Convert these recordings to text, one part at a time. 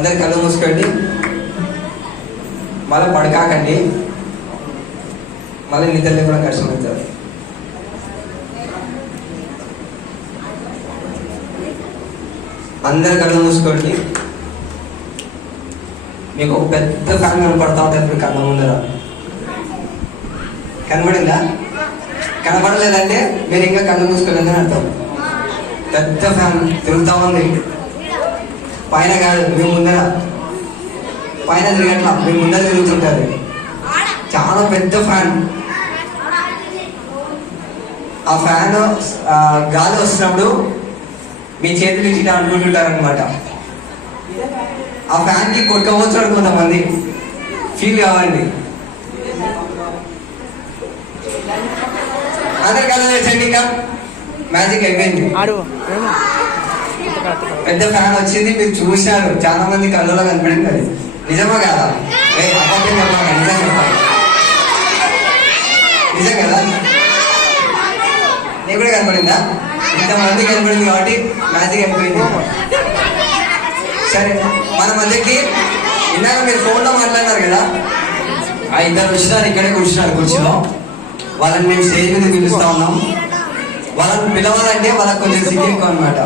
అందరు కళ్ళు మూసుకోండి, మళ్ళీ పడకాకండి, మళ్ళీ నిద్రలో కూడా కష్టం అవుతారు. అందరు కళ్ళు మూసుకోండి. మీకు ఒక పెద్ద ఫ్యాన్ కనపడతా ఉంటుంది ఇప్పుడు కళ్ళ ముందర. కనబడిందా? కనపడలేదంటే మీరు ఇంకా కళ్ళు మూసుకోలేదని అర్థం. పెద్ద ఫ్యాన్ తిరుగుతా ఉంది, పైన కాదు మీ ముందర, పైన తిరగట్లా మీ ముందర తిరుగుతుంటారు. చాలా పెద్ద ఫ్యాన్. ఆ ఫ్యాన్ గాలి వస్తున్నప్పుడు మీ చేతులు ఇచ్చి అనుకుంటుంటారనమాట. ఆ ఫ్యాన్కి కొట్టుకోవచ్చు కొంతమంది, ఫీల్ కావాలండి. అందరు కళ్ళు తెచ్చండి, ఇంకా మ్యాజిక్ అయిపోయింది. పెద్ద ఫ్యాన్ వచ్చింది, మీరు చూశారు, చాలా మంది కళ్ళలో కనపడింది. అది నిజమా కాదా? అబద్ధం చెప్పాలి, నిజం చెప్పాలి. నిజం కదా? నీకు కూడా కనపడిందా? ఇంతమంది కనపడింది కాబట్టి మ్యాజిక్ అయిపోయింది. సరే, మన మధ్యకి ఇందాక మీరు ఫోన్లో మాట్లాడినారు కదా, ఆ ఇద్దరు వచ్చినారు, ఇక్కడే కూర్చున్నారు కూర్చున్నాం. వాళ్ళని మేము స్టేజ్ మీద పిలుస్తా ఉన్నాం. వాళ్ళని పిలవాలంటే వాళ్ళకి కొంచెం సిగ్గు ఎక్కువ అనమాట.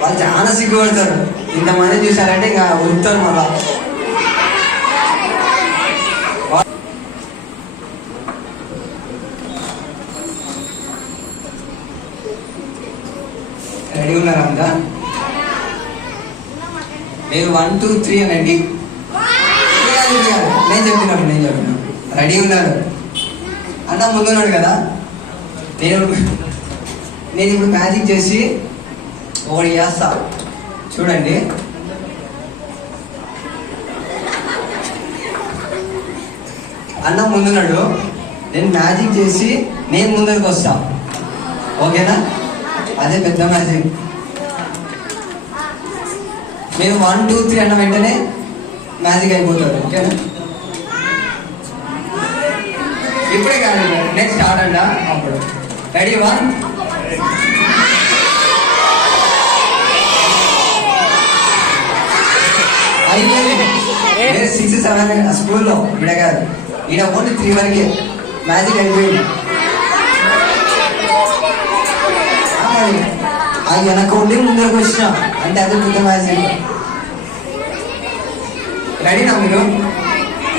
వాళ్ళు చాలా సిగ్గుపడతారు. ఇంతమంది చూసారంటే ఇంకా ఉరుకుతారు. మళ్ళా రెడీ ఉన్నారా అంతా? మీరు 1 2 3 అనండి. నేను చెప్పిన రెడీ ఉన్నారు అన్న. ముందున్నాడు కదా, నేను ఇప్పుడు మ్యాజిక్ చేసి ఒకటి చేస్తా చూడండి. అన్న ముందున్నాడు, నేను మ్యాజిక్ చేసి నేను ముందరికి వస్తా, ఓకేనా? అదే పెద్ద మ్యాజిక్. నేను 1 2 3 అన్న వెంటనే మ్యాజిక్ అయిపోతాడు, ఓకేనా? ఇప్పుడే కాదు, నెక్స్ట్ స్టార్ట్ అంట. అప్పుడు రెడీ 1 అయిపోయింది. 6 7 స్కూల్లో ఇక్కడ కాదు, ఈడ ఓన్లీ 3 వరకే మ్యాజిక్ అయిపోయింది. అది వెనక ఉండి ముందుకు వచ్చిన అంటే అది పెద్ద మ్యాజిక్. రెడీనా మీరు?